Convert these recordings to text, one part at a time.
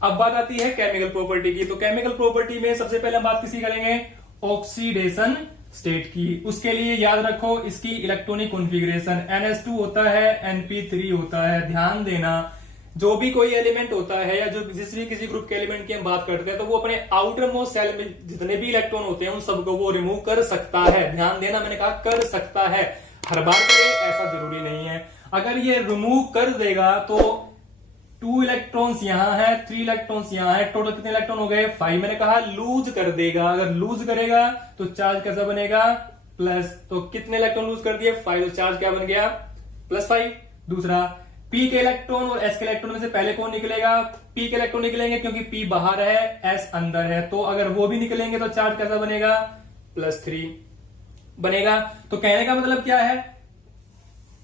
अब बात आती है केमिकल प्रॉपर्टी की। तो केमिकल प्रॉपर्टी में सबसे पहले हम बात किसी करेंगे, ऑक्सीडेशन स्टेट की। उसके लिए याद रखो इसकी इलेक्ट्रॉनिक कॉन्फ़िगरेशन NH2 होता है, NP3 होता है। ध्यान देना, जो भी कोई एलिमेंट होता है या जो जिस भी किसी ग्रुप के एलिमेंट की हम बात करते हैं तो वो अपने आउटर मोस्ट सेल में जितने भी इलेक्ट्रॉन होते हैं उन सबको वो रिमूव कर सकता है। ध्यान देना, मैंने कहा कर सकता है, हर बार करे ऐसा जरूरी नहीं है। अगर ये रिमूव कर देगा तो 2 इलेक्ट्रॉन्स यहां है, 3 इलेक्ट्रॉन्स यहां है, टोटल कितने इलेक्ट्रॉन हो गए 5। मैंने कहा लूज कर देगा, अगर लूज करेगा तो चार्ज कैसा बनेगा प्लस। तो कितने इलेक्ट्रॉन लूज कर दिए 5, तो चार्ज क्या बन गया +5। दूसरा, P के इलेक्ट्रॉन और S के इलेक्ट्रॉन में से पहले कौन निकलेगा, P के इलेक्ट्रॉन निकलेंगे क्योंकि P बाहर है S अंदर है, तो अगर वो भी निकलेंगे तो चार्ज कैसा बनेगा +3 बनेगा। तो कहने का मतलब क्या है,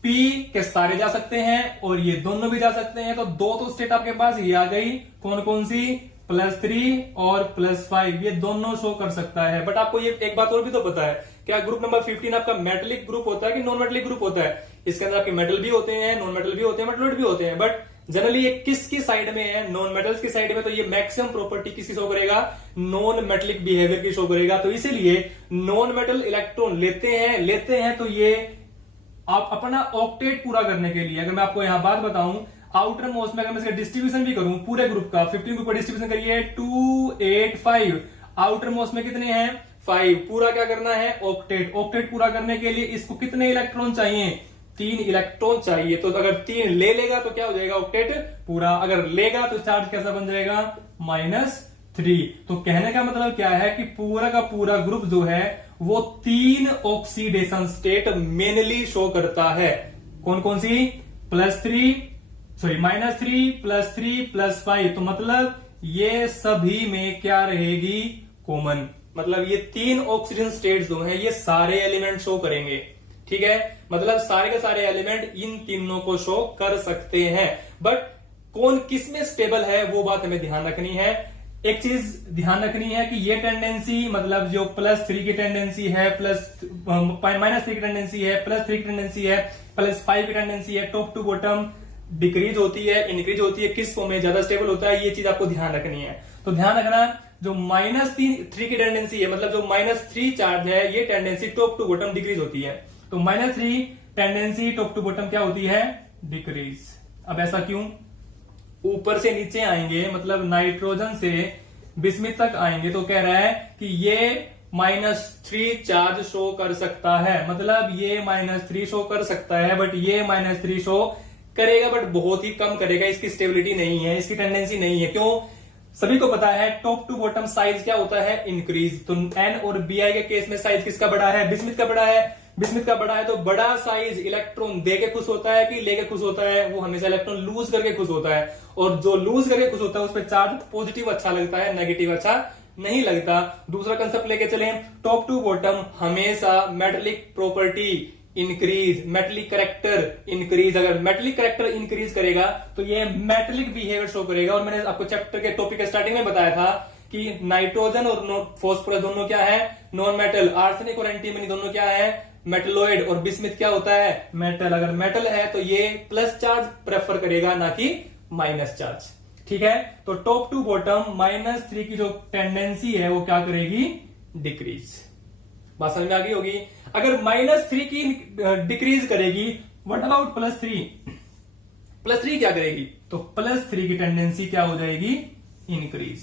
P के सारे जा सकते हैं और ये दोनों भी जा सकते हैं। तो दो तो स्टेट आपके पास ये आ गई, कौन कौन सी, +3 और +5, ये दोनों शो कर सकता है। बट आपको ये एक बात और भी तो पता है, क्या ग्रुप नंबर 15 आपका मेटलिक ग्रुप होता है कि नॉन मेटलिक ग्रुप होता है। इसके अंदर आपके मेटल भी होते हैं, नॉन मेटल भी होते हैं, मेटलॉइड भी होते हैं। बट जनरली ये किसकी साइड में है, नॉन मेटल्स की साइड में। तो ये मैक्सिमम प्रॉपर्टी किसकी शो करेगा, नॉन मेटलिक बिहेवियर की शो करेगा। तो इसीलिए नॉन मेटल इलेक्ट्रॉन लेते हैं तो ये आप अपना ऑक्टेट पूरा करने के लिए, अगर मैं आपको यहां बात बताऊं, आउटर मोस्ट में अगर मैं इसका डिस्ट्रीब्यूशन भी करूं पूरे ग्रुप का, 15 ग्रुप का डिस्ट्रीब्यूशन करिए 2 8 5, आउटर मोस्ट में कितने हैं 5, पूरा क्या करना है ऑक्टेट। ऑक्टेट पूरा करने के लिए इसको कितने इलेक्ट्रॉन चाहिए, 3 इलेक्ट्रॉन चाहिए। तो अगर 3 ले लेगा तो क्या हो जाएगा ऑक्टेट पूरा, अगर लेगा तो चार्ज कैसा बन जाएगा -3। तो कहने का मतलब क्या है कि पूरा का पूरा ग्रुप जो है वो 3 ऑक्सीडेशन स्टेट मेनली शो करता है। कौन कौन सी, -3 +3 तो मतलब ये सभी में क्या रहेगी कॉमन, मतलब ये 3 ऑक्सीडेशन स्टेट्स जो है ये सारे एलिमेंट शो करेंगे। ठीक है, मतलब सारे के सारे एलिमेंट इन तीनों को शो कर सकते हैं। बट कौन किस में स्टेबल है वो बात हमें ध्यान रखनी है। एक चीज ध्यान रखनी है कि ये टेंडेंसी, मतलब जो +3 की टेंडेंसी है, -3 की टेंडेंसी है, +3 की टेंडेंसी है, +5 की टेंडेंसी है, टॉप टू बॉटम डिक्रीज होती है, इंक्रीज होती है, किस फॉर्म में ज्यादा स्टेबल होता है, ये चीज आपको ध्यान रखनी है। तो ध्यान रखना, जो -3 की टेंडेंसी है, मतलब जो -3 चार्ज है, ये tendency top to bottom decrease होती है। तो -3 टेंडेंसी टॉप टू बॉटम क्या होती है, डिक्रीज। अब ऐसा क्यों, ऊपर से नीचे आएंगे, मतलब नाइट्रोजन से बिस्मिथ तक आएंगे तो कह रहा है कि ये -3 चार्ज शो कर सकता है, मतलब ये -3 शो कर सकता है, बट ये -3 शो करेगा बट बहुत ही कम करेगा, इसकी स्टेबिलिटी नहीं है, इसकी टेंडेंसी नहीं है। क्यों, सभी को पता है टॉप टू बॉटम साइज क्या होता है, इंक्रीज। तो N और Bi के केस में साइज किसका बड़ा है, बिस्मिथ का बड़ा है। बिस्मिथ का बड़ा है तो बड़ा साइज इलेक्ट्रॉन दे के खुश होता है कि लेके खुश होता है, वो हमेशा इलेक्ट्रॉन लूज करके खुश होता है। और जो लूज करके खुश होता है उस पर चार्ज पॉजिटिव अच्छा लगता है, नेगेटिव अच्छा नहीं लगता। दूसरा कंसेप्ट लेके चले, टॉप टू बॉटम हमेशा metallic property increase, metallic character increase. अगर मेटलिक करेक्टर इंक्रीज करेगा तो ये मेटलिक बिहेवियर शो करेगा। और मैंने आपको चैप्टर के टॉपिक के स्टार्टिंग में बताया था कि नाइट्रोजन और फॉस्फोरस दोनों क्या है, नॉन मेटल। आर्सेनिक और एंटीमनी दोनों क्या है, मेटलॉइड। और बिस्मिथ क्या होता है, मेटल। अगर मेटल है तो ये प्लस चार्ज प्रेफर करेगा, ना कि माइनस चार्ज। ठीक है, तो टॉप टू बॉटम -3 की जो टेंडेंसी है वो क्या करेगी, डिक्रीज। बात समझ में आ गई होगी। अगर -3 की डिक्रीज करेगी, व्हाट अबाउट +3, +3 क्या करेगी, तो +3 की टेंडेंसी क्या हो जाएगी, इंक्रीज।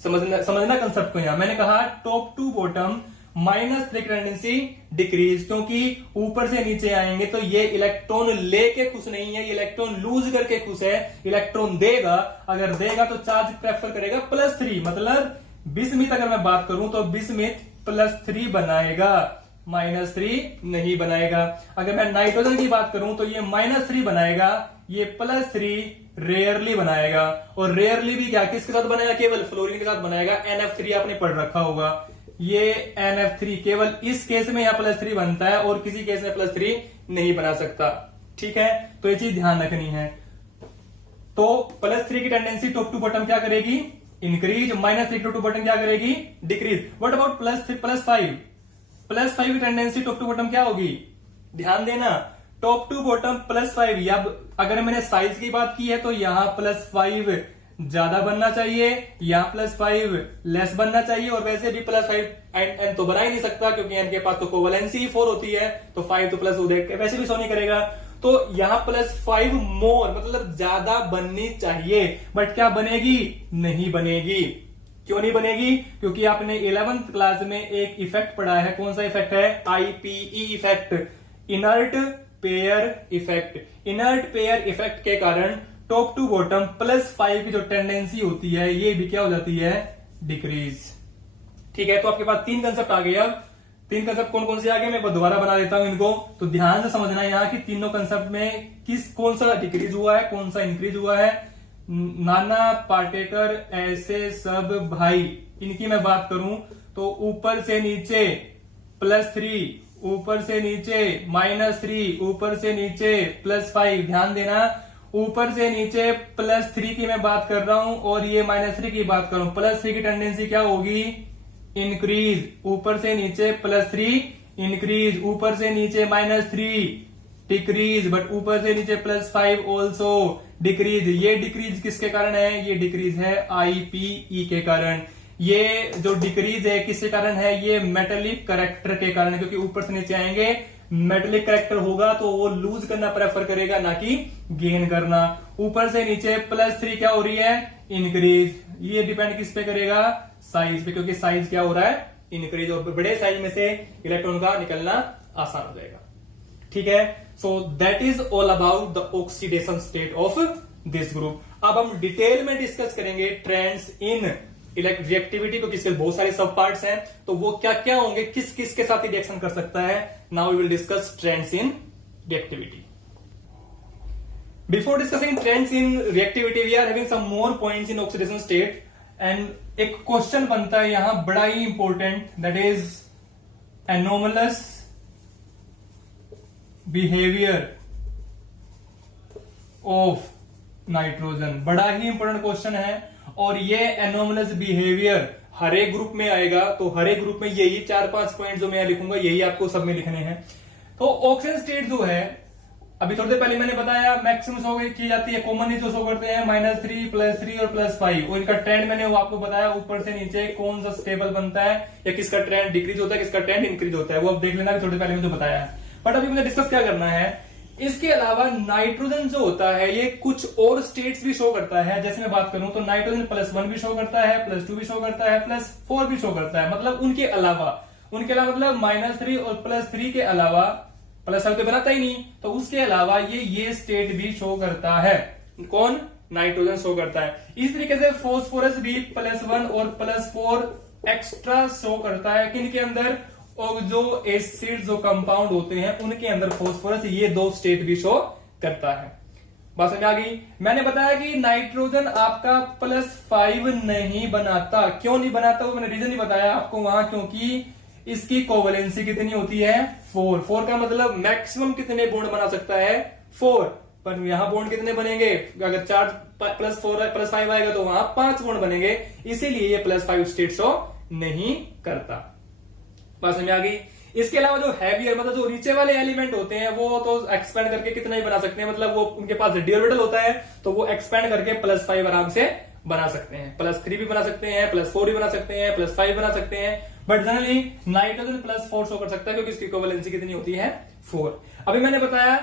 समझना कंसेप्ट को। यहां मैंने कहा टॉप टू बॉटम -3 की टेंडेंसी डिक्रीज, क्योंकि ऊपर से नीचे आएंगे तो ये इलेक्ट्रॉन लेके खुश नहीं है, ये इलेक्ट्रॉन लूज करके खुश है। इलेक्ट्रॉन देगा, अगर देगा तो चार्ज प्रेफर करेगा +3। मतलब बिस्मिथ अगर मैं बात करूं तो बिस्मिथ +3 बनाएगा, -3 नहीं बनाएगा। अगर मैं नाइट्रोजन की बात करूं तो ये -3 बनाएगा, ये +3 रेयरली बनाएगा। और रेयरली भी क्या किसके साथ बनाएगा, केवल फ्लोरीन के साथ बनाएगा। NF3 आपने पढ़ रखा होगा, ये NF3 केवल इस केस में यहां +3 बनता है और किसी केस में +3 नहीं बना सकता। ठीक है, तो ये चीज ध्यान रखनी है। तो +3 की टेंडेंसी टॉप टू बॉटम क्या करेगी, इंक्रीज। -3 टॉप टू बॉटम क्या करेगी, डिक्रीज। व्हाट अबाउट +5, +5 की टेंडेंसी टॉप टू बॉटम क्या होगी, ध्यान देना, टॉप टू बॉटम +5। या अगर मैंने साइज की बात की है तो यहां +5 ज्यादा बनना चाहिए या +5 लेस बनना चाहिए, और वैसे भी +5 एन तो बना ही नहीं सकता क्योंकि एन के पास तो कोवेलेंसी ही 4 होती है, तो 5 तो प्लस वैसे भी शो नहीं करेगा। तो यहां +5 मोर मतलब ज्यादा बननी चाहिए, बट क्या बनेगी? नहीं बनेगी। क्यों नहीं बनेगी? क्योंकि आपने 11th क्लास में एक इफेक्ट पढ़ा है। कौन सा इफेक्ट है? IPE effect, inert pair effect. Inert pair effect के कारण टॉप टू बॉटम +5 की जो टेंडेंसी होती है ये भी क्या हो जाती है? डिक्रीज। ठीक है, तो आपके पास 3 कंसेप्ट आ गए। अब 3 कंसेप्ट कौन कौन से आ गए मैं दोबारा बना देता हूं इनको, तो ध्यान से समझना यहां कि तीनों कंसेप्ट में कौन सा डिक्रीज हुआ है, कौन सा इंक्रीज हुआ है। नाना पाटेकर ऐसे सब भाई, इनकी मैं बात करूं तो ऊपर से नीचे +3, ऊपर से नीचे -3, ऊपर से नीचे +5। ध्यान देना, ऊपर से नीचे +3 की मैं बात कर रहा हूं और ये -3 की बात कर रहा हूं। +3 की टेंडेंसी क्या होगी? इंक्रीज। ऊपर से नीचे +3 इंक्रीज, ऊपर से नीचे -3 डिक्रीज, बट ऊपर से नीचे +5 ऑल्सो डिक्रीज। ये डिक्रीज किसके कारण है? ये डिक्रीज है IPE के कारण। ये जो डिक्रीज है किसके कारण है? ये मेटेलिक करेक्टर के कारण है, क्योंकि ऊपर से नीचे आएंगे मेटेलिक करेक्टर होगा तो वो लूज करना प्रेफर करेगा ना कि गेन करना। ऊपर से नीचे +3 क्या हो रही है? इंक्रीज। ये डिपेंड किस पे करेगा? साइज पे, क्योंकि साइज क्या हो रहा है? इंक्रीज, और बड़े साइज में से इलेक्ट्रॉन का निकलना आसान हो जाएगा। ठीक है, सो that is all about the oxidation state of this group. अब हम डिटेल में डिस्कस करेंगे ट्रेंड्स इन रिएक्टिविटी को, किसके बहुत सारे सब पार्ट्स हैं, तो वो क्या क्या होंगे, किस किस के साथ रिएक्शन कर सकता है। Now we will discuss trends in reactivity. Before discussing trends in reactivity we are having some more points in oxidation state, and एक क्वेश्चन बनता है यहां बड़ा ही important, that is anomalous behaviour of nitrogen. बड़ा ही इंपॉर्टेंट क्वेश्चन है, और ये एनोमलस बिहेवियर हर एक ग्रुप में आएगा, तो हर एक ग्रुप में यही 4-5 पॉइंट जो मैं लिखूंगा यही आपको सब में लिखने हैं। तो ऑक्सीजन स्टेट जो है, अभी थोड़ी देर पहले मैंने बताया मैक्सिमम शो की जाती है, कॉमनली जो शो करते हैं -3, +3 और +5, और इनका ट्रेंड मैंने वो आपको बताया ऊपर से नीचे कौन सा स्टेबल बनता है, या किसका ट्रेंड डिक्रीज होता है, किसका ट्रेंड इंक्रीज होता है, वो अब देख लेना, थोड़ी देर पहले मुझे बताया है। बट अभी मुझे डिस्कस क्या करना है, इसके अलावा नाइट्रोजन जो होता है ये कुछ और स्टेट्स भी शो करता है। जैसे मैं बात करूं तो नाइट्रोजन +1 भी शो करता है, +2 भी शो करता है, +4 भी शो करता है। मतलब उनके अलावा मतलब -3 और +3 के अलावा, +5 तो बनाता ही नहीं, तो उसके अलावा ये स्टेट भी शो करता है। कौन? नाइट्रोजन शो करता है। इस तरीके से फॉस्फोरस भी +1 और +4 एक्स्ट्रा शो करता है। किनके अंदर? और जो एसिड जो कंपाउंड होते हैं उनके अंदर फॉस्फोरस ये 2 स्टेट भी शो करता है। बात समझ आ गई? मैंने बताया कि नाइट्रोजन आपका +5 नहीं बनाता। क्यों नहीं बनाता वो मैंने रीजन ही बताया आपको वहां, क्योंकि इसकी कोवेलेंसी कितनी होती है? 4 का मतलब मैक्सिमम कितने बॉन्ड बना सकता है? 4, पर यहां बॉन्ड कितने बनेंगे? अगर चार्ज +5 आएगा तो वहां 5 बॉन्ड बनेंगे, इसीलिए ये +5 स्टेट शो नहीं करता। बात समझ आ गई? इसके अलावा जो हैवियर मतलब जो नीचे वाले एलिमेंट होते हैं वो तो एक्सपेंड करके कितना ही बना सकते हैं, मतलब वो उनके पास डी ऑर्बिटल होता है तो वो एक्सपेंड करके +5 आराम से बना सकते हैं। +3 भी बना सकते हैं, +4 भी बना सकते हैं, +5 बना सकते हैं, बट जनरली नाइट्रोजन +4 शो कर सकता है क्योंकि इसकी कोवेलेंसी कितनी होती है? 4। अभी मैंने बताया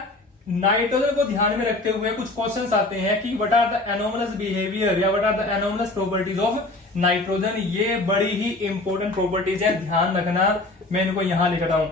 नाइट्रोजन को ध्यान में रखते हुए कुछ क्वेश्चंस आते हैं कि what are the anomalous behaviour या what are the anomalous properties of nitrogen. ये बड़ी ही इंपॉर्टेंट प्रॉपर्टीज है, ध्यान रखना। मैं इनको यहां लिख रहा हूं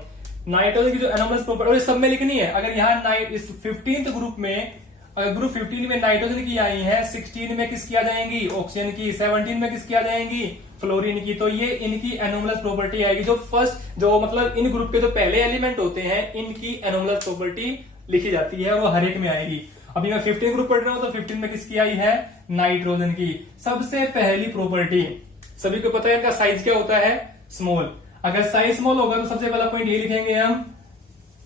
नाइट्रोजन की जो एनोमलस प्रॉपर्टी सब में लिखनी है। अगर यहाँ इस 15th ग्रुप में, अगर ग्रुप 15 में नाइट्रोजन की आई है, 16 में किसकी आ जाएंगी? ऑक्सीजन की, 17 में किसकी आ जाएंगी? फ्लोरीन की। तो ये इनकी एनोमलस प्रॉपर्टी आएगी। जो फर्स्ट जो मतलब इन ग्रुप के जो पहले एलिमेंट होते हैं इनकी एनोमलस प्रॉपर्टी लिखी जाती है, वो हर एक में आएगी। अभी मैं 15 ग्रुप पढ़ रहा हूं तो 15 में किसकी आई है? नाइट्रोजन की। सबसे पहली प्रॉपर्टी, सभी को पता है इनका साइज क्या होता है? स्मॉल। अगर साइज स्मॉल होगा तो सबसे पहला पॉइंट ये लिखेंगे हम,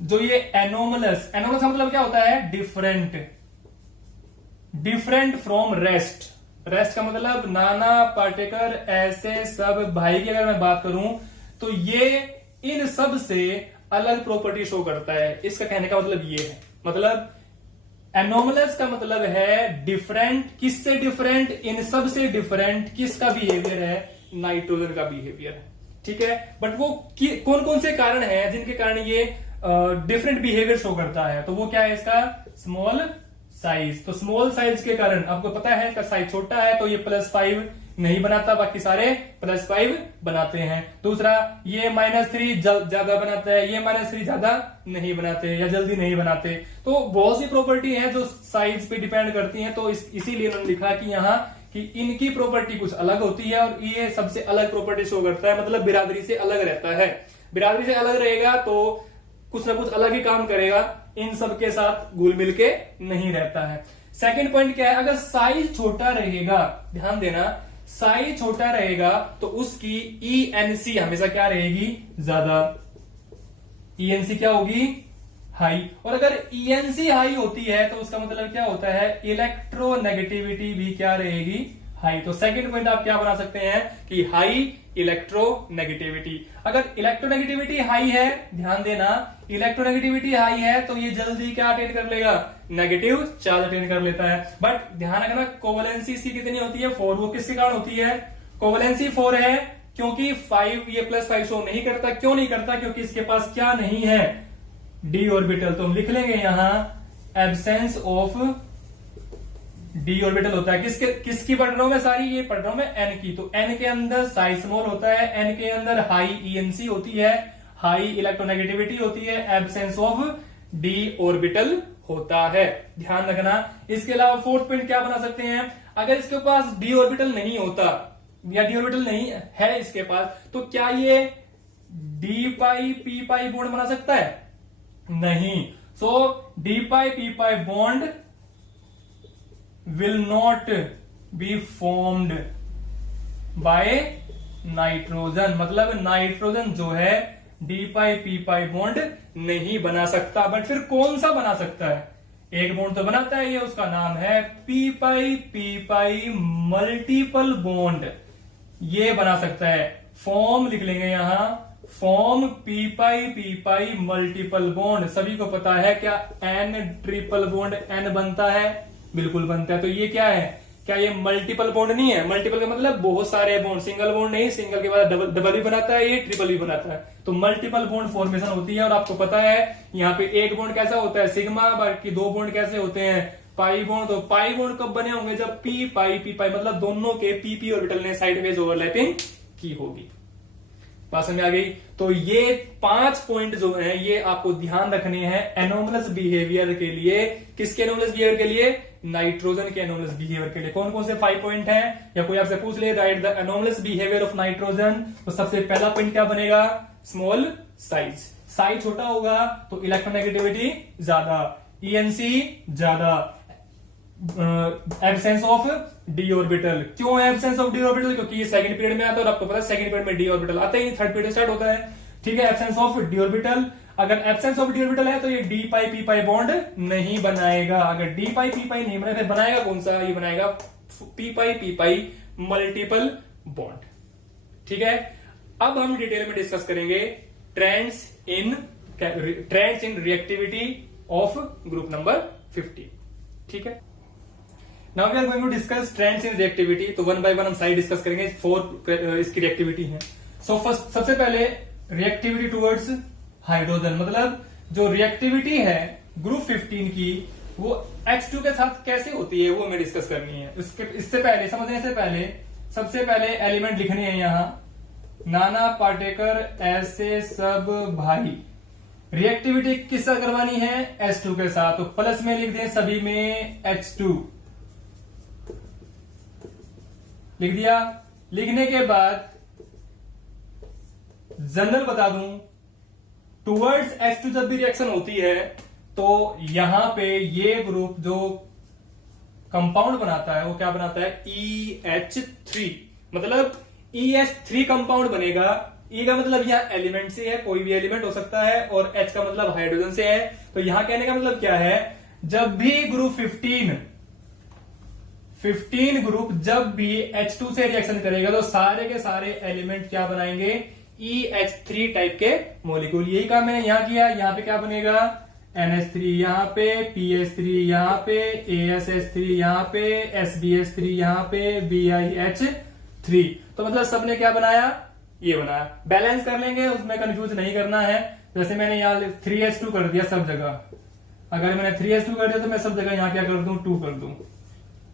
जो ये एनोमलस का मतलब क्या होता है? Different from rest. रेस्ट का मतलब नाना पाटेकर ऐसे सब भाई की अगर मैं बात करूं तो ये इन सब से अलग प्रॉपर्टी शो करता है। इसका कहने का मतलब ये है, मतलब एनोमलस का मतलब है डिफरेंट, किससे डिफरेंट, इन सब से डिफरेंट किसका बिहेवियर है, नाइट्रोजन का बिहेवियर है, ठीक है। बट वो कौन कौन से कारण हैं जिनके कारण ये डिफरेंट बिहेवियर शो करता है, तो वो क्या है इसका, स्मॉल साइज। तो स्मॉल साइज के कारण आपको पता है इसका साइज छोटा है तो ये +5 नहीं बनाता, बाकी सारे +5 बनाते हैं। दूसरा, ये -3 ज्यादा बनाता है, ये -3 ज्यादा नहीं बनाते या जल्दी नहीं बनाते। तो बहुत सी प्रॉपर्टी है जो साइज पे डिपेंड करती हैं, तो इसीलिए उन्होंने लिखा कि यहाँ कि इनकी प्रॉपर्टी कुछ अलग होती है और ये सबसे अलग प्रॉपर्टी शो करता है, मतलब बिरादरी से अलग रहता है। बिरादरी से अलग रहेगा तो कुछ ना कुछ अलग ही काम करेगा, इन सब के साथ घुल मिल के नहीं रहता है। सेकंड पॉइंट क्या है, अगर साइज छोटा रहेगा, ध्यान देना, साइज छोटा रहेगा तो उसकी ENC हमेशा क्या रहेगी, ज्यादा। ENC क्या होगी, हाई। और अगर ENC हाई होती है तो उसका मतलब क्या होता है, इलेक्ट्रोनेगेटिविटी भी क्या रहेगी, हाई। तो सेकंड पॉइंट आप क्या बना सकते हैं कि हाई इलेक्ट्रोनेगेटिविटी। अगर इलेक्ट्रोनेगेटिविटी हाई है, ध्यान देना, इलेक्ट्रोनेगेटिविटी हाई है तो ये जल्दी क्या अटेन कर लेगा, नेगेटिव चार्ज अटेन कर लेता है। बट ध्यान रखना, कोवलेंसी इसकी कितनी होती है, 4। वो किसके कारण होती है, कोवलेंसी 4 है क्योंकि 5 ये +5 शो नहीं करता। क्यों नहीं करता, क्योंकि इसके पास क्या नहीं है, d ऑर्बिटल। तो हम लिख लेंगे यहां एब्सेंस ऑफ d ऑर्बिटल होता है। किसकी पढ़ रहा हूं मैं, सारी ये पढ़ रहा हूं मैं n की। तो n के अंदर साइज स्मॉल होता है, n के अंदर हाई ENC होती है, हाई इलेक्ट्रोनेगेटिविटी होती है, एब्सेंस ऑफ d ऑर्बिटल होता है, ध्यान रखना। इसके अलावा फोर्थ पॉइंट क्या बना सकते हैं, अगर इसके पास d ऑर्बिटल नहीं होता या d ऑर्बिटल नहीं है इसके पास, तो क्या ये d पाई p पाई बॉन्ड बना सकता है, नहीं। सो d pi p pi bond will not be formed by nitrogen. मतलब नाइट्रोजन जो है d पाई p पाई बॉन्ड नहीं बना सकता। बट फिर कौन सा बना सकता है, एक बॉन्ड तो बनाता है, ये उसका नाम है p पाई मल्टीपल बॉन्ड, ये बना सकता है। फॉर्म लिख लेंगे यहां, फॉर्म p पाई मल्टीपल बॉन्ड। सभी को पता है क्या n ट्रिपल बॉन्ड n बनता है, बिल्कुल बनता है। तो ये क्या है, क्या ये मल्टीपल बॉन्ड नहीं है, मल्टीपल का मतलब बहुत सारे बॉन्ड, सिंगल बॉन्ड नहीं, सिंगल के बाद डबल भी बनाता है, ये ट्रिपल भी बनाता है। तो मल्टीपल बॉन्ड फॉर्मेशन होती है। और आपको पता है यहाँ पे एक बॉन्ड कैसा होता है, सिग्मा, बाकी 2 बॉन्ड कैसे होते हैं, पाई बॉन्ड। तो पाई बॉन्ड कब बने होंगे, जब p पाई मतलब दोनों के p ऑर्बिटल ने साइडवेज ओवरलैपिंग की होगी। बात समझ आ गई। तो ये 5 पॉइंट जो है ये आपको ध्यान रखने हैं एनोमलस बिहेवियर के लिए। किसके एनोमलस बिहेवियर के लिए, नाइट्रोजन के एनोमलस बिहेवियर के लिए। कौन कौन से 5 पॉइंट हैं, या कोई आपसे पूछ ले right the anomalous behaviour of nitrogen, तो सबसे पहला पॉइंट क्या बनेगा, स्मॉल साइज। साइज छोटा होगा तो इलेक्ट्रोनेगेटिविटी ज्यादा, ENC ज्यादा, एब्सेंस ऑफ d ऑर्बिटल। क्यों है एब्सेंस ऑफ d ऑर्बिटल, क्योंकि ये सेकंड पीरियड में आता है और आपको पता है सेकंड पीरियड में d ऑर्बिटल आता ही, थर्ड पीरियड स्टार्ट होता है, ठीक है। एब्सेंस ऑफ d ऑर्बिटल, अगर एब्सेंस ऑफ d ऑर्बिटल है तो ये d पाई p पाई बॉन्ड नहीं बनाएगा। अगर d पाई p पाई नहीं बनाएगा, बनाएगा कौन सा, ये बनाएगा p पाई मल्टीपल बॉन्ड, ठीक है। अब हम डिटेल में डिस्कस करेंगे trends in reactivity of group number 50, ठीक है। Now we are going to discuss trends in reactivity. तो 1 बाय 1 हम साइड डिस्कस करेंगे, 4 इसकी रिएक्टिविटी है। सो फर्स्ट, सबसे पहले रिएक्टिविटी टुवर्ड्स हाइड्रोजन, मतलब जो रिएक्टिविटी है ग्रुप 15 की वो H2 के साथ कैसे होती है वो हमें डिस्कस करनी है। इससे पहले, समझने से पहले, सबसे पहले एलिमेंट लिखने हैं यहां, नाना पाटेकर ऐसे सब भाई। रिएक्टिविटी किस साथ करवानी है, H2 के साथ। तो प्लस में लिख दें सभी में H2 लिख दिया। लिखने के बाद जनरल बता दूं, टुवर्ड्स H2 जब भी रिएक्शन होती है तो यहां पे ये ग्रुप जो कंपाउंड बनाता है वो क्या बनाता है, EH3, मतलब EH3 कंपाउंड बनेगा। E का मतलब यहां एलिमेंट से है, कोई भी एलिमेंट हो सकता है, और H का मतलब हाइड्रोजन से है। तो यहां कहने का मतलब क्या है, जब भी ग्रुप 15 ग्रुप जब भी H2 से रिएक्शन करेगा तो सारे के सारे एलिमेंट क्या बनाएंगे, EH3 टाइप के मॉलिक्यूल। यही काम मैंने यहां किया। यहां पे क्या बनेगा, NH3 यहाँ पे, PH3 यहाँ पे, ASH3 यहाँ पे, SBH3 यहाँ पे, BiH3। तो मतलब सबने क्या बनाया, ये बनाया। बैलेंस कर लेंगे, उसमें कंफ्यूज नहीं करना है। जैसे मैंने यहाँ 3H2 कर दिया सब जगह, अगर मैंने 3H2 कर दिया तो मैं सब जगह यहाँ क्या कर दूं, 2 कर दूं,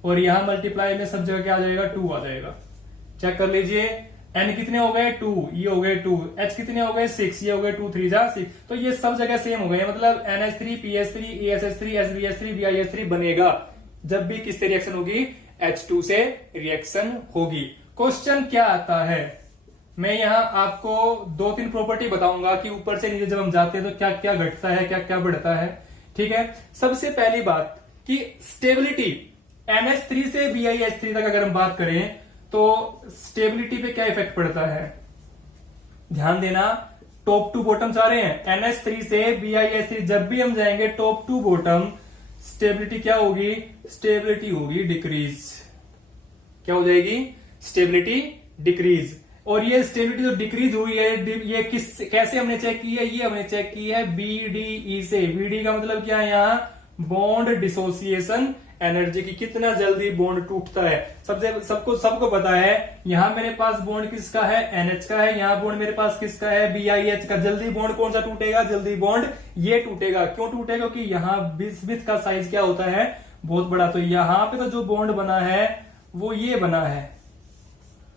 और यहां मल्टीप्लाई में सब जगह क्या आ जाएगा, 2 आ जाएगा। चेक कर लीजिए, N कितने हो गए 2, ये हो गए 2, H कितने हो गए 6, ये हो गए 2 3 जा 6। तो ये सब जगह सेम हो गए, मतलब NH3 PH3 ASH3 SBH3 BiH3 बनेगा जब भी किससे रिएक्शन होगी, H2 से रिएक्शन होगी। क्वेश्चन क्या आता है, मैं यहां आपको 2-3 प्रॉपर्टी बताऊंगा कि ऊपर से नीचे जब हम जाते हैं तो क्या क्या घटता है, क्या क्या बढ़ता है। ठीक है, सबसे पहली बात कि स्टेबिलिटी, NH3 से BiH3 तक अगर हम बात करें तो स्टेबिलिटी पे क्या इफेक्ट पड़ता है, ध्यान देना। टॉप टू बॉटम जा रहे हैं, NH3 से BiH3 जब भी हम जाएंगे टॉप टू बॉटम, स्टेबिलिटी क्या होगी, स्टेबिलिटी होगी डिक्रीज। क्या हो जाएगी, स्टेबिलिटी डिक्रीज। और ये स्टेबिलिटी जो डिक्रीज हुई है, ये कैसे हमने चेक की है, ये हमने चेक की है BDE से। BD का मतलब क्या है, यहाँ बॉन्ड डिसोसिएशन एनर्जी की, कितना जल्दी बॉन्ड टूटता है। सबको पता है, यहां मेरे पास बॉन्ड किसका है, NH का है, यहां बॉन्ड मेरे पास किसका है, BiH का। जल्दी बॉन्ड कौन सा टूटेगा, जल्दी बॉन्ड ये टूटेगा। क्यों टूटेगा, क्योंकि यहाँ विथ का साइज क्या होता है, बहुत बड़ा। तो यहां पे तो जो बॉन्ड बना है वो ये बना है,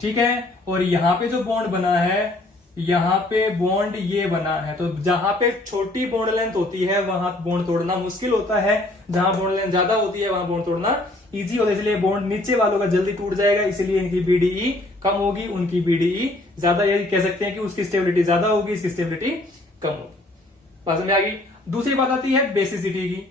ठीक है, और यहां पे जो बॉन्ड बना है, यहां पे बॉन्ड ये बना है। तो जहां पे छोटी बॉन्ड लेंथ होती है वहां बॉन्ड तोड़ना मुश्किल होता है, जहां बॉन्ड लेंथ ज्यादा होती है वहां बॉन्ड तोड़ना इजी होता है। इसलिए बॉन्ड नीचे वालों का जल्दी टूट जाएगा, इसलिए इनकी BDE कम होगी, उनकी BDE ज्यादा। ये कह सकते हैं कि उसकी स्टेबिलिटी ज्यादा होगी, इसकी स्टेबिलिटी कम होगी। बात समझ आ गई। दूसरी बात आती है बेसिसिटी की।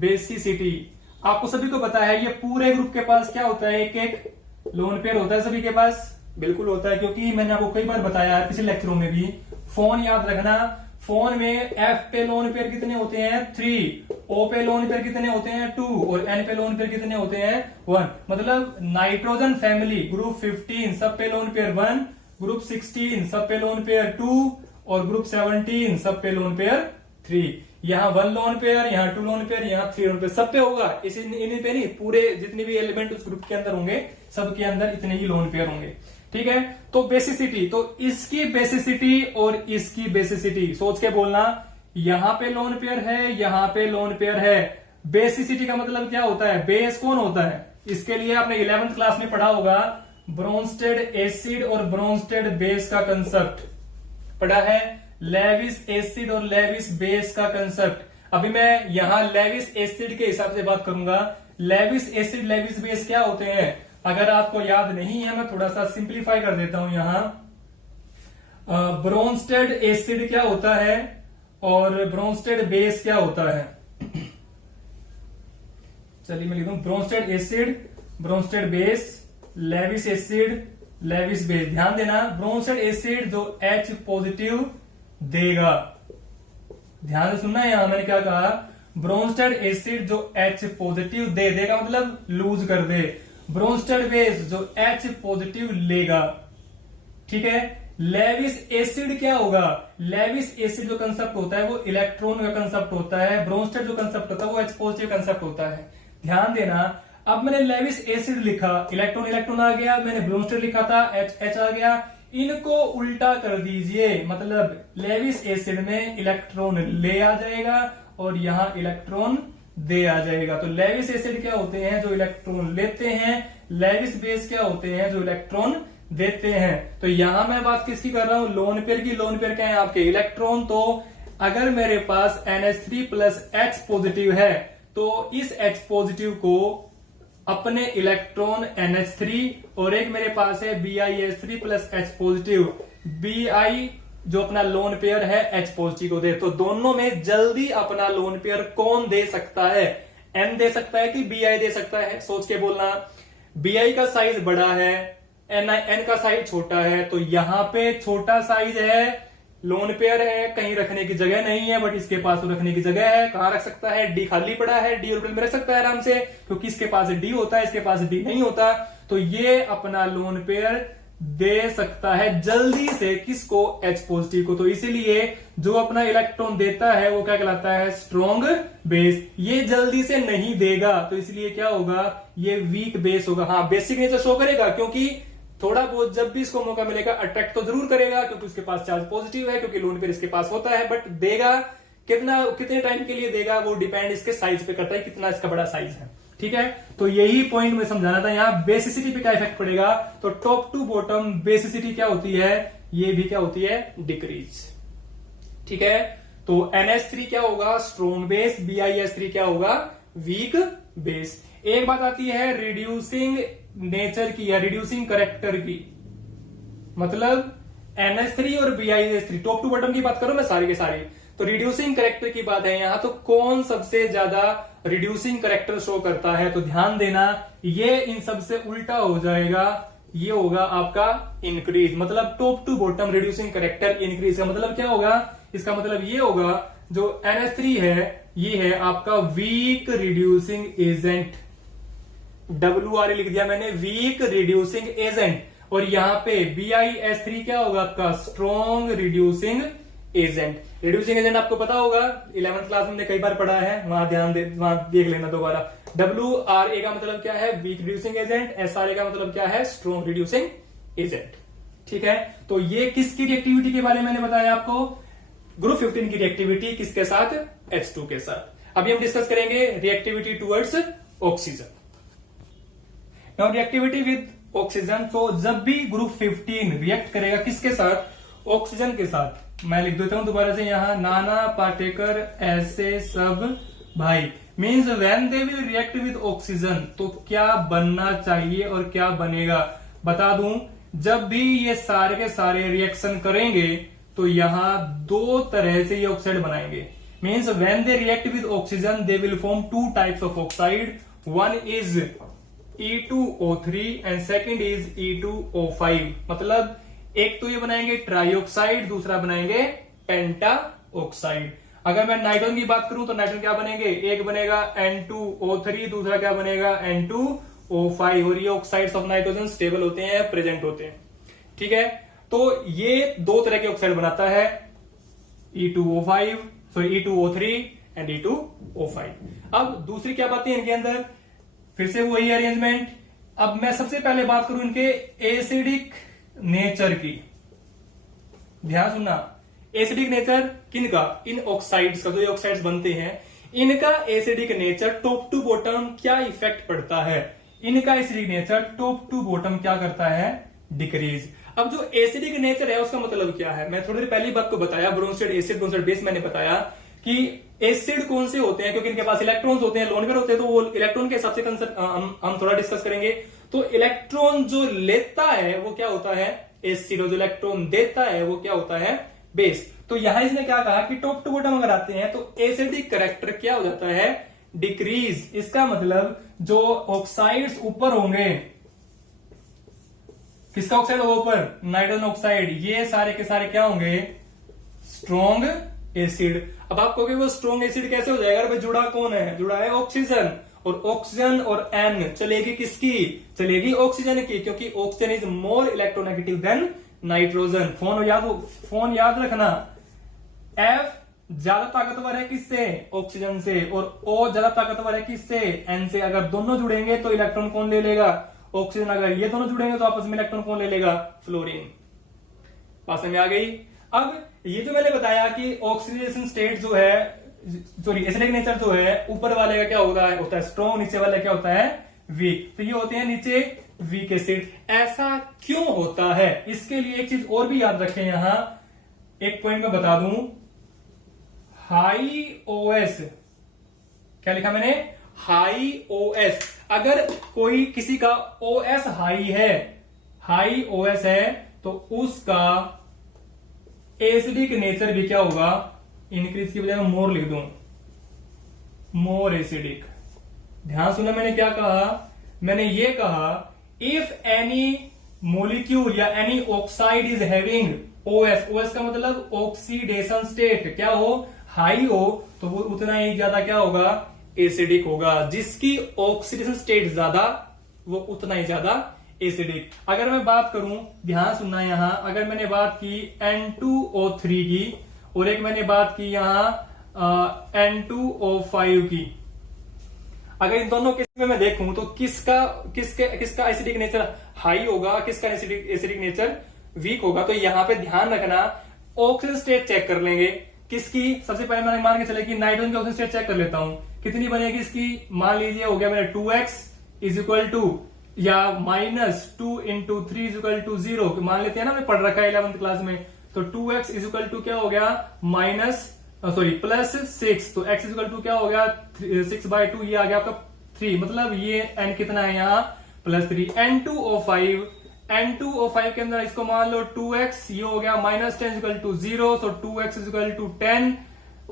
बेसिसिटी आपको सभी को पता है, ये पूरे ग्रुप के पास क्या होता है, एक एक लोन पेयर होता है सभी के पास, बिल्कुल होता है। क्योंकि मैंने आपको कई बार बताया है पिछले लेक्चरों में भी, फोन याद रखना, फोन में F पे लोन पेयर कितने होते हैं, 3, O पे लोन पेयर कितने होते हैं, 2, और N पे लोन पेयर कितने होते हैं, 1। मतलब नाइट्रोजन फैमिली ग्रुप 15 सब पे लोन पेयर 1, ग्रुप 16 सब पे लोन पेयर 2, और ग्रुप 17 सब पे लोन पेयर 3। यहाँ 1 लोन पेयर, यहाँ 2 लोन पेयर, यहाँ 3 लोन पेयर, सब पे होगा। इन पे नहीं, पूरे जितने भी एलिमेंट उस ग्रुप के अंदर होंगे सबके अंदर इतने ही लोन पेयर होंगे। ठीक है, तो बेसिसिटी, तो इसकी बेसिसिटी और इसकी बेसिसिटी सोच के बोलना। यहां पे लोन पेयर है, यहां पे लोन पेयर है। बेसिसिटी का मतलब क्या होता है, बेस कौन होता है। इसके लिए आपने 11th क्लास में पढ़ा होगा, ब्रोंस्टेड एसिड और ब्रोंस्टेड बेस का कंसेप्ट पढ़ा है, लेविस एसिड और लेविस बेस का कंसेप्ट। अभी मैं यहां लेविस एसिड के हिसाब से बात करूंगा। लेविस एसिड लेविस बेस क्या होते हैं, अगर आपको याद नहीं है मैं थोड़ा सा सिंप्लीफाई कर देता हूं। यहां ब्रोंस्टेड एसिड क्या होता है और ब्रोंस्टेड बेस क्या होता है, चलिए मैं लिख दूं, Bronsted acid, Bronsted base, Lewis acid, Lewis base. ध्यान देना, ब्रोंस्टेड एसिड जो H पॉजिटिव देगा, ध्यान से सुनना है। यहां मैंने क्या कहा, ब्रोंस्टेड एसिड जो H पॉजिटिव दे देगा, मतलब लूज कर दे। ब्रोंस्टेड बेस जो H पॉजिटिव लेगा, ठीक है। लेविस एसिड क्या होगा, लेविस एसिड जो कंसेप्ट होता है वो इलेक्ट्रॉन का कंसेप्ट होता है, ब्रोंस्टेड जो कंसेप्ट होता है वो H पॉजिटिव कंसेप्ट होता है। ध्यान देना, अब मैंने लेविस एसिड लिखा, इलेक्ट्रॉन इलेक्ट्रॉन आ गया, मैंने ब्रोंस्टेड लिखा था, H आ गया। इनको उल्टा कर दीजिए, मतलब लेविस एसिड में इलेक्ट्रॉन ले आ जाएगा और यहां इलेक्ट्रॉन दे आ जाएगा। तो लेविस एसिड क्या होते हैं, जो इलेक्ट्रॉन लेते हैं, लेविस बेस क्या होते हैं, जो इलेक्ट्रॉन देते हैं। तो यहां मैं बात किसकी कर रहा हूं, लोन पेयर की। लोन पेयर क्या है, आपके इलेक्ट्रॉन। तो अगर मेरे पास NH3 प्लस H पॉजिटिव है तो इस H पॉजिटिव को अपने इलेक्ट्रॉन NH3, और एक मेरे पास है BiH3 plus H positive, Bi जो अपना लोन पेयर है H पॉजिटिव को दे। तो दोनों में जल्दी अपना लोन पेयर कौन दे सकता है, N दे सकता है कि Bi दे सकता है, सोच के बोलना। Bi का साइज बड़ा है, N का साइज छोटा है, तो यहां पे छोटा साइज है, लोन पेयर है, कहीं रखने की जगह नहीं है, बट इसके पास तो रखने की जगह है। कहां रख सकता है, D खाली पड़ा है, D ऑर्बिटल में रख सकता है आराम से, क्योंकि इसके पास D होता है, इसके पास D नहीं होता। तो ये अपना लोन पेयर दे सकता है जल्दी से, किसको, H पॉजिटिव को। तो इसीलिए जो अपना इलेक्ट्रॉन देता है वो क्या कहलाता है, स्ट्रॉन्ग बेस। ये जल्दी से नहीं देगा तो इसलिए क्या होगा, ये वीक बेस होगा। हाँ, बेसिक नेचर शो करेगा, क्योंकि थोड़ा बहुत जब भी इसको मौका मिलेगा अट्रैक्ट तो जरूर करेगा, क्योंकि उसके पास चार्ज पॉजिटिव है, क्योंकि लोन पेयर इसके पास होता है। बट देगा कितना, कितने टाइम के लिए देगा, वो डिपेंड इसके साइज पे करता है, कितना इसका बड़ा साइज है। ठीक है, तो यही पॉइंट में समझाना था। यहाँ बेसिसिटी पे क्या इफेक्ट पड़ेगा, तो टॉप टू बॉटम बेसिसिटी क्या होती है, ये भी क्या होती है, डिक्रीज। ठीक है, तो NH3 क्या होगा, स्ट्रॉन्ग बेस, BiS3 क्या होगा, वीक बेस। एक बात आती है रिड्यूसिंग नेचर की या रिड्यूसिंग करेक्टर की, मतलब NH3 और BiS3 टॉप टू बॉटम की बात करूं मैं सारी के सारी, तो रिड्यूसिंग करेक्टर की बात है यहां। तो कौन सबसे ज्यादा रिड्यूसिंग करेक्टर शो करता है, तो ध्यान देना ये इन सबसे उल्टा हो जाएगा, ये होगा आपका इंक्रीज। मतलब top to bottom reducing character increase का मतलब क्या होगा, इसका मतलब ये होगा जो NH3 है ये है आपका वीक रिड्यूसिंग एजेंट, WRA लिख दिया मैंने, वीक रिड्यूसिंग एजेंट। और यहां पे BiS3 क्या होगा आपका, strong reducing agent. Reducing agent आपको पता होगा, 11th क्लास में हमने कई बार पढ़ा है, वहां ध्यान दे, वहां देख लेना दोबारा। WRA का मतलब क्या है, वीक रिड्यूसिंग एजेंट। SRA का मतलब क्या है, स्ट्रॉन्ग रिड्यूसिंग एजेंट। ठीक है, तो ये किसकी रिएक्टिविटी के बारे में मैंने बताया आपको, ग्रुप 15 की रिएक्टिविटी किसके साथ, H2 के साथ। अभी हम डिस्कस करेंगे reactivity towards oxygen. Now reactivity with oxygen, तो जब भी ग्रुप 15 रिएक्ट करेगा किसके साथ, ऑक्सीजन के साथ, मैं लिख देता हूं दोबारा से यहां, नाना पाटेकर ऐसे सब भाई, means when they will react with oxygen, तो क्या बनना चाहिए और क्या बनेगा बता दूं। जब भी ये सारे के सारे रिएक्शन करेंगे तो यहां दो तरह से ये ऑक्साइड बनाएंगे। Means when they react with oxygen they will form two types of oxide, one is E2O3 and second is E2O5। मतलब एक तो ये बनाएंगे ट्राईऑक्साइड, दूसरा बनाएंगे पेंटा ऑक्साइड। अगर मैं नाइट्रोजन की बात करूं तो नाइट्रोजन क्या बनेंगे, एक बनेगा N2O3, दूसरा क्या बनेगा N2O5। और ये ऑक्साइड्स ऑफ नाइट्रोजन स्टेबल होते हैं, प्रेजेंट होते हैं। ठीक है, तो ये दो तरह के ऑक्साइड बनाता है, E2O3 एंड E2O5। अब दूसरी क्या बात है इनके अंदर, फिर से वही अरेंजमेंट। अब मैं सबसे पहले बात करूं इनके एसिडिक नेचर की, ध्यान सुनना। एसिडिक नेचर किनका, इन ऑक्साइड्स का, जो ये ऑक्साइड्स बनते हैं इनका acidic nature top to bottom क्या इफेक्ट पड़ता है, इनका acidic nature top to bottom क्या करता है, डिक्रीज। अब जो एसिडिक नेचर है उसका मतलब क्या है, मैं थोड़ी देर पहली बात को बताया, ब्रोंस्टेड एसिड ब्रोंस्टेड बेस, मैंने बताया कि एसिड कौन से होते हैं, क्योंकि इनके पास इलेक्ट्रॉन्स होते हैं, लोन पेयर होते हैं, तो वो इलेक्ट्रॉन के हिसाब से हम थोड़ा डिस्कस करेंगे। तो इलेक्ट्रॉन जो लेता है वो क्या होता है, एसिड, और जो इलेक्ट्रॉन देता है वो क्या होता है, बेस। तो यहां इसने क्या कहा कि टॉप टू बॉटम अगर आते हैं तो एसिडिक करैक्टर क्या हो जाता है, डिक्रीज। इसका मतलब जो ऑक्साइड्स ऊपर होंगे, किसका ऑक्साइड होगा ऊपर, नाइट्रोजन ऑक्साइड, ये सारे के सारे क्या होंगे, स्ट्रॉन्ग एसिड। अब आप कहोगे वो स्ट्रॉन्ग एसिड कैसे हो जाएगा, भाई जुड़ा कौन है, जुड़ा है ऑक्सीजन, और ऑक्सीजन और N चलेगी किसकी, चलेगी ऑक्सीजन की, क्योंकि oxygen is more electronegative than nitrogen. Phone याद रखना, F ज्यादा ताकतवर है किससे, ऑक्सीजन से, और O ज्यादा ताकतवर है किससे, N से। अगर दोनों जुड़ेंगे तो इलेक्ट्रॉन कौन ले लेगा, ऑक्सीजन। अगर ये दोनों जुड़ेंगे तो आपस में इलेक्ट्रॉन कौन ले लेगा, फ्लोरीन। पास में आ गई। अब ये जो मैंने बताया कि ऑक्सीडेशन स्टेट जो है, सॉरी एसिडिक नेचर जो है, ऊपर वाले का क्या होता है स्ट्रॉन्ग, नीचे वाले क्या होता है, वीक। तो ये होते हैं नीचे वीक एसिड। ऐसा क्यों होता है, इसके लिए एक चीज और भी याद रखें, यहां एक पॉइंट में बता दूं, हाई OS, क्या लिखा मैंने, हाई OS। अगर कोई किसी का OS हाई OS है तो उसका एसिडिक नेचर भी क्या होगा, इंक्रीज की बजाय मैं मोर लिख दूं, मोर एसिडिक। ध्यान सुना मैंने क्या कहा, मैंने ये कहा इफ एनी मोलिक्यूल या any oxide is having OS का मतलब ऑक्सीडेशन स्टेट क्या हो, हाई हो, तो वो उतना ही ज्यादा क्या होगा, एसिडिक होगा। जिसकी ऑक्सीडेशन स्टेट ज्यादा वो उतना ही ज्यादा एसिडिक। अगर मैं बात करूं, ध्यान सुनना यहां, अगर मैंने बात की N2O3 की और एक मैंने बात की यहां N2O5 की, अगर इन दोनों केस में मैं देखूं तो किसका एसिडिक नेचर हाई होगा, किसका एसिडिक नेचर वीक होगा। तो यहां पे ध्यान रखना, ऑक्सीजन स्टेट चेक कर लेंगे किसकी। सबसे पहले मैंने मान के चले कि नाइट्रोजन की ऑक्सीजन स्टेट चेक कर लेता हूं, कितनी बनेगी इसकी। मान लीजिए हो गया मेरा 2x इज इक्वल टू या -2 इंटू 3 इज इक्वल टू 0। मान लेते हैं ना, मैं पढ़ रखा है 11th क्लास में। तो 2x इज इक्वल टू क्या हो गया, +6। तो x इज इक्वल टू क्या हो गया, 6/2, ये आ गया आपका 3। मतलब ये n कितना है यहाँ, +3। N2O5 के अंदर इसको मान लो 2x, ये हो गया -10 इक्वल टू 0। तो 2x इज इक्वल टू 10,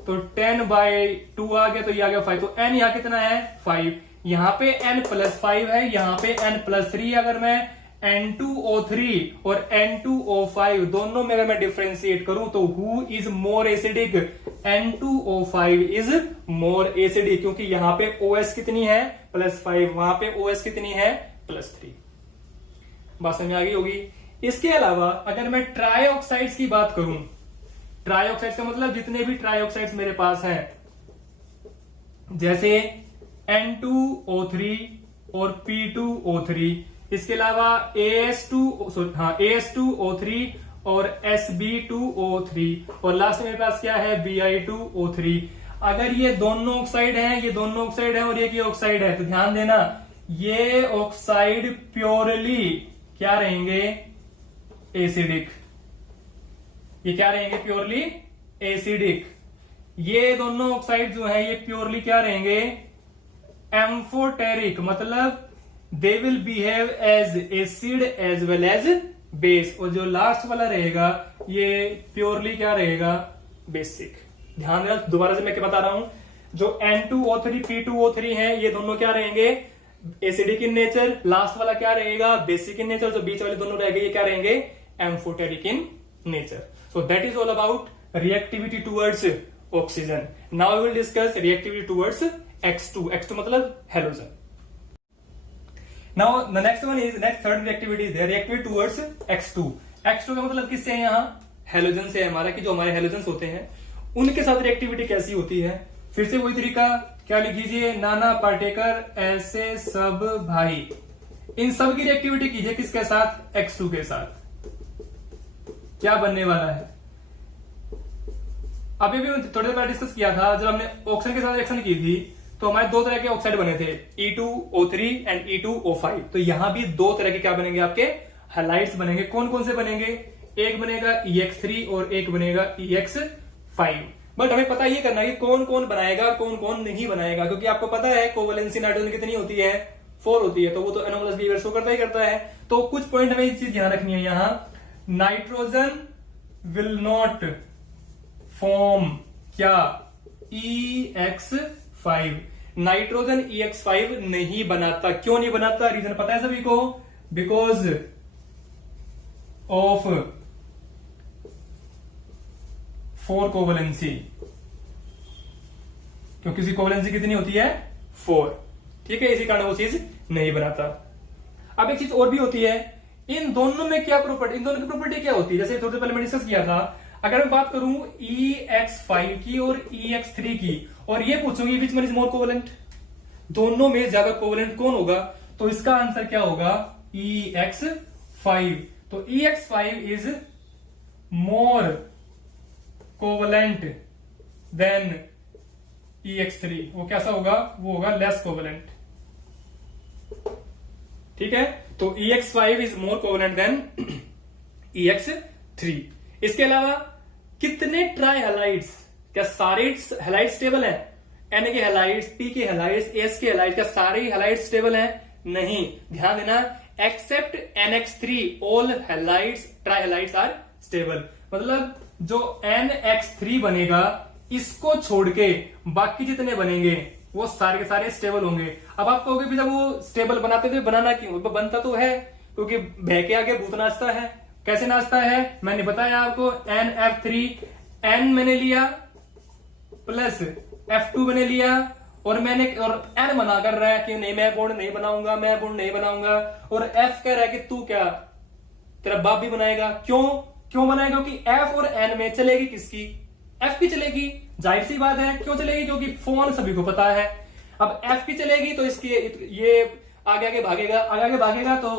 तो 10/2 आ गया, तो ये आ गया 5। तो n यहाँ कितना है, 5। यहाँ पे n+5 है, यहाँ पे n+3। अगर मैं N2O3 और N2O5 दोनों में अगर मैं डिफ्रेंशिएट करूं तो who is more acidic, N2O5 is more acidic, क्योंकि यहां पे OS कितनी है, +5, वहां पे OS कितनी है, +3। बात समझ आ गई होगी। इसके अलावा अगर मैं ट्राईऑक्साइड्स की बात करूं, ट्राईऑक्साइड्स का मतलब जितने भी ट्राईऑक्साइड्स मेरे पास हैं, जैसे N2O3 और P2O3, इसके अलावा AS2O3 और SB2O3, और लास्ट में मेरे पास क्या है, Bi2O3। अगर ये दोनों ऑक्साइड हैं, ये दोनों ऑक्साइड है और एक ये ऑक्साइड है, तो ध्यान देना ये ऑक्साइड प्योरली क्या रहेंगे, एसिडिक। ये क्या रहेंगे, प्योरली एसिडिक। ये दोनों ऑक्साइड जो है ये प्योरली क्या रहेंगे, एम्फोटेरिक। मतलब they will behave as acid as well as base. और जो लास्ट वाला रहेगा ये प्योरली क्या रहेगा, बेसिक। ध्यान देना, दोबारा से मैं क्या बता रहा हूं, जो N2O3 P2O3 है ये दोनों क्या रहेंगे, एसिडिक इन नेचर। लास्ट वाला क्या रहेगा, बेसिक इन नेचर। जो बीच वाले दोनों रहेंगे ये क्या रहेंगे, amphoteric in nature. So that is all about reactivity towards oxygen. Now we will discuss reactivity towards X2 मतलब halogen. Now the next one is, next third reactivity is reactivity towards X2 का मतलब किससे है, यहाँ halogen से है हमारा, कि जो हमारे हेलोजन होते हैं उनके साथ रिएक्टिविटी कैसी होती है। फिर से वही तरीका, क्या लिख लीजिए, नाना पाटेकर ऐसे सब भाई, इन सब की रिएक्टिविटी कीजिए किसके साथ, X2 के साथ। क्या बनने वाला है, अभी भी थोड़ी देर पहले डिस्कस किया था, जब हमने ऑक्सीजन के साथ रिएक्शन की थी तो हमारे दो तरह के ऑक्साइड बने थे, E2O3 एंड E2O5। तो यहां भी दो तरह के क्या बनेंगे, आपके हैलाइड्स बनेंगे। कौन कौन से बनेंगे, एक बनेगा EX3 और एक बनेगा EX5। बट हमें पता ये करना है कि कौन कौन बनाएगा और कौन कौन नहीं बनाएगा, क्योंकि आपको पता है कोवैलेंसी नाइट्रोजन कितनी होती है, 4 होती है, तो वो तो एनोमलस बिहेवियर शो करता ही करता है। तो कुछ पॉइंट हमें चीज ध्यान रखनी है, यहां नाइट्रोजन विल नॉट फॉर्म क्या, EX5। नाइट्रोजन EX5 नहीं बनाता। क्यों नहीं बनाता, रीजन पता है सभी को, बिकॉज ऑफ 4 कोवैलेंसी, क्योंकि उसकी कोवैलेंसी कितनी होती है, 4। ठीक है, इसी कारण वो चीज नहीं बनाता। अब एक चीज और भी होती है, इन दोनों में क्या प्रॉपर्टी, इन दोनों की प्रॉपर्टी क्या होती है, जैसे थोड़ी देर पहले मैं डिस्कस किया था। अगर मैं बात करूं EX5 की और EX3 की, और ये पूछूंगी which one is more covalent, दोनों में ज्यादा कोवैलेंट कौन होगा, तो इसका आंसर क्या होगा, EX5। तो EX5 is more covalent then EX3। वो कैसा होगा, वो होगा लेस कोवैलेंट। ठीक है, तो EX5 is more covalent then EX3। इसके अलावा कितने ट्राई हैलाइड्स, क्या सारे हैलाइड्स स्टेबल हैं, N के हैलाइड्स, P के हैलाइड्स, S के हैलाइड्स, क्या सारे हैलाइड्स स्टेबल हैं, नहीं। ध्यान देना, except NX3 all halides, trihalides are stable. मतलब जो NX3 बनेगा इसको छोड़ के बाकी जितने बनेंगे वो सारे के सारे स्टेबल होंगे। अब आप कहोगे भी जब वो स्टेबल बनाते थे, बनाना क्यों, बनता तो है क्योंकि बह के आगे भूत नाचता है। कैसे नाचता है, मैंने बताया आपको, NF3, N मैंने लिया प्लस F2 मैंने लिया और N मना कर रहा है कि नहीं मैं बॉन्ड नहीं बनाऊंगा, मैं बॉन्ड नहीं बनाऊंगा, और F कह रहा है कि तू क्या तेरा बाप भी बनाएगा। क्यों बनाएगा? क्योंकि F और N में चलेगी किसकी? F की चलेगी। जाहिर सी बात है, क्यों चलेगी? क्योंकि फोन सभी को पता है। अब F की चलेगी तो इसकी ये आगे भागेगा तो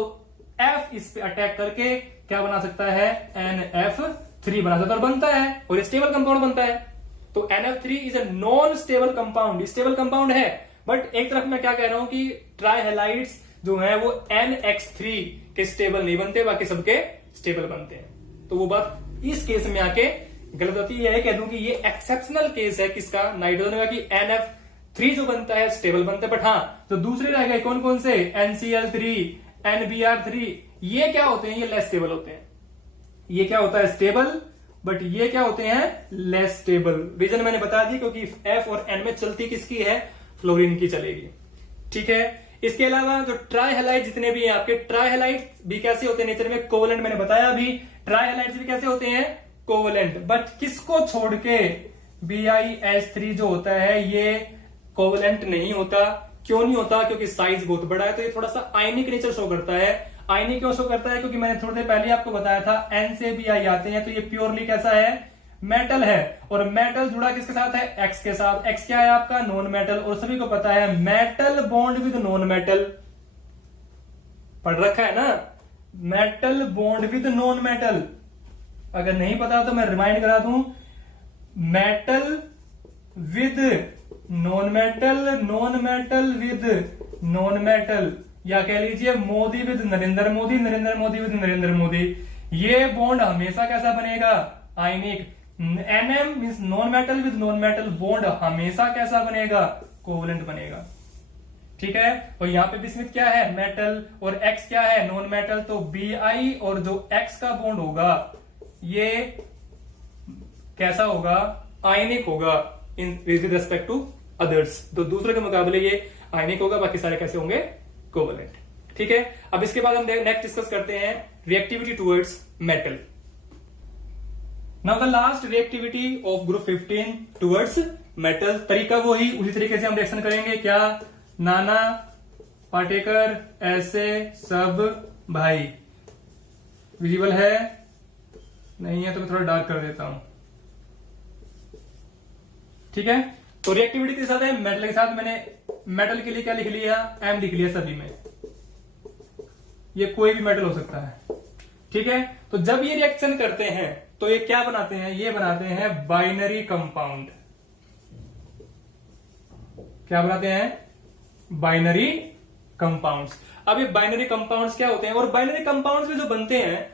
F इस पे अटैक करके क्या बना सकता है? NF3 बना सकता है, और बनता है, और स्टेबल कंपाउंड बनता है। तो NF3 is a non stable compound. Stable compound है, बट एक तरफ मैं क्या कह रहा हूं कि ट्राइहेलाइड्स जो है वो NX3 के स्टेबल नहीं बनते, बाकी सबके स्टेबल बनते हैं। तो वो बात इस केस में आके गलत होती है। कह दूं कि ये एक्सेप्शनल केस है किसका? नाइट्रोजन का, कि NF3 जो बनता है स्टेबल बनता है। बट हाँ, जो दूसरे रह गए कौन कौन से? NCl3, NBr3, ये क्या होते हैं? ये लेस स्टेबल होते हैं। ये क्या होता है? स्टेबल, बट ये क्या होते हैं? Less stable. रीजन मैंने बता दी, क्योंकि F और N में चलती किसकी है? फ्लोरीन की चलेगी। ठीक है। इसके अलावा जो ट्राइहेलाइड जितने भी हैं आपके, ट्राइहेलाइड भी कैसे होते हैं नेचर में? कोवलेंट। मैंने बताया अभी, ट्राइहेलाइड्स भी कैसे होते हैं? कोवलेंट। बट किसको छोड़ के? BiS3 जो होता है ये कोवलेंट नहीं होता। क्यों नहीं होता? क्योंकि साइज बहुत बड़ा है, तो ये थोड़ा सा आयनिक नेचर शो करता है। आयनिक क्यों शो करता है? क्योंकि मैंने थोड़ी देर पहले आपको बताया था N से Bi आते हैं, तो ये प्योरली कैसा है? मेटल है। और मेटल जुड़ा किसके साथ है? X के साथ। X क्या है आपका? Non metal. और सभी को पता है metal bond with non metal, पढ़ रखा है ना? Metal bond with non metal. अगर नहीं पता तो मैं रिमाइंड करा दूं, metal with non metal, non metal with non metal, या कह लीजिए मोदी विद नरेंद्र मोदी, नरेंद्र मोदी विद नरेंद्र मोदी। ये बॉन्ड हमेशा कैसा बनेगा? आयनिक। NM means non metal with non metal, bond हमेशा कैसा बनेगा? कोवलेंट बनेगा। ठीक है। और यहां पे बिस्मिथ क्या है? मेटल, और X क्या है? Non metal. तो Bi और जो X का बॉन्ड होगा ये कैसा होगा? आयनिक होगा in with respect to others. तो दूसरे के मुकाबले ये आयनिक होगा, बाकी सारे कैसे होंगे? कोवलेंट। ठीक है। अब इसके बाद हम नेक्स्ट डिस्कस करते हैं reactivity towards metal. Now the last reactivity of group 15 towards metal. तरीका वही, उसी तरीके से हम रिएक्शन करेंगे। क्या? नाना पाटेकर ऐसे सब भाई। विजिबल है? नहीं है तो मैं थोड़ा डार्क कर देता हूं। ठीक है। तो रिएक्टिविटी के साथ है, मेटल के साथ मैंने मेटल के लिए क्या लिख लिया? M लिख लिया सभी में। ये कोई भी मेटल हो सकता है। ठीक है। तो जब ये रिएक्शन करते हैं तो ये क्या बनाते हैं? ये बनाते हैं बाइनरी कंपाउंड। क्या बनाते हैं? Binary compounds. अब ये बाइनरी कंपाउंड्स क्या होते हैं? और बाइनरी कंपाउंड्स में जो बनते हैं,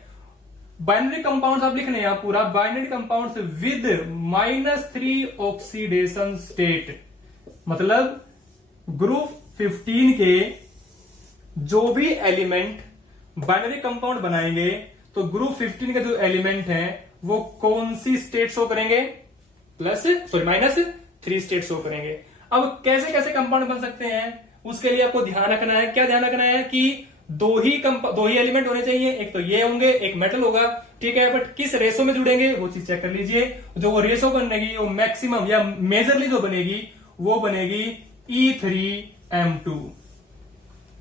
बाइनरी कंपाउंड्स आप लिखने हैं पूरा, binary compounds with -3 oxidation state. मतलब ग्रुप 15 के जो भी एलिमेंट बाइनरी कंपाउंड बनाएंगे तो ग्रुप 15 के जो एलिमेंट हैं वो कौन सी स्टेट शो करेंगे? -3 स्टेट शो करेंगे। अब कैसे कैसे कंपाउंड बन सकते हैं उसके लिए आपको ध्यान रखना है। क्या ध्यान रखना है? कि दो ही एलिमेंट होने चाहिए। एक तो ये होंगे, एक मेटल होगा। ठीक है। बट किस रेशो में जुड़ेंगे वो चीज चेक कर लीजिए। जो वो रेशो बनेगी वो मैक्सिमम या मेजरली जो बनेगी वो बनेगी E3M2।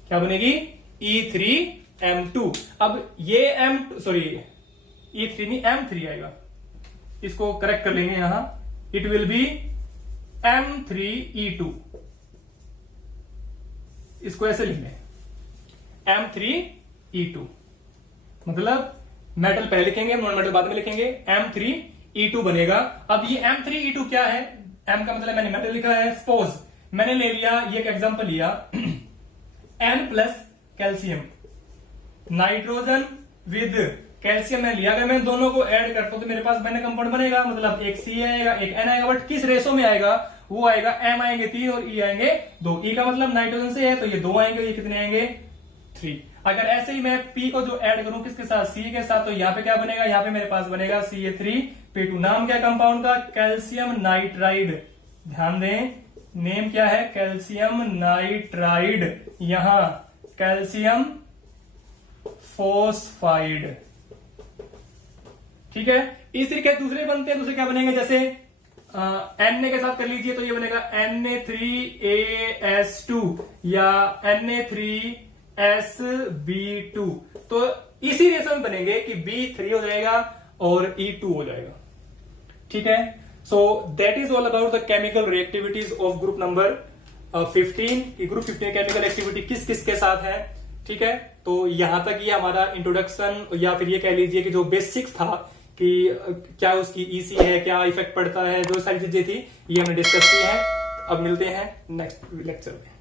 क्या बनेगी? E3M2। अब ये E3 नहीं, M3 आएगा। इसको करेक्ट कर लेंगे यहां। It will be M3E2। इसको ऐसे लिख लें, M3E2। मतलब मेटल पहले लिखेंगे, नॉन मेटल बाद में लिखेंगे। M3E2 बनेगा। अब ये M3E2 क्या है? M का मतलब मैंने मेटल लिखा है। सपोज मैंने ले लिया, ये एक एग्जांपल लिया, N plus calcium, nitrogen with calcium मैं लिया। अगर मैं दोनों को ऐड करता हूं तो मेरे पास बाइनरी कंपाउंड बनेगा। मतलब एक C आएगा, एक N आएगा। बट किस रेशो में आएगा? वो आएगा M आएंगे 3 और E आएंगे 2। E का मतलब नाइट्रोजन से है तो ये 2 आएंगे, ये कितने आएंगे? 3। अगर ऐसे ही मैं P को जो ऐड करूं किसके साथ? C के साथ, तो यहाँ पे क्या बनेगा? यहाँ पे मेरे पास बनेगा Ca3P2। नाम क्या कंपाउंड का? Calcium nitride. ध्यान दें, नेम क्या है? Calcium nitride. यहां कैल्शियम फोस्फाइड। ठीक है। इस तरीके दूसरे बनते हैं। दूसरे क्या बनेंगे? जैसे Na के साथ कर लीजिए तो ये बनेगा Na3AS2 या Na3SB2। तो इसी रेशो में बनेंगे कि B3 हो जाएगा और E2 हो जाएगा। ठीक है, सो that is all about the chemical reactivities of group number 15। Group 15 chemical activity किस किस के साथ है। ठीक है, तो यहां तक ये हमारा इंट्रोडक्शन या फिर ये कह लीजिए कि जो बेसिक्स था कि क्या उसकी ईसी है, क्या इफेक्ट पड़ता है, जो सारी चीजें थी ये हमने डिस्कस की है। अब मिलते हैं नेक्स्ट लेक्चर में।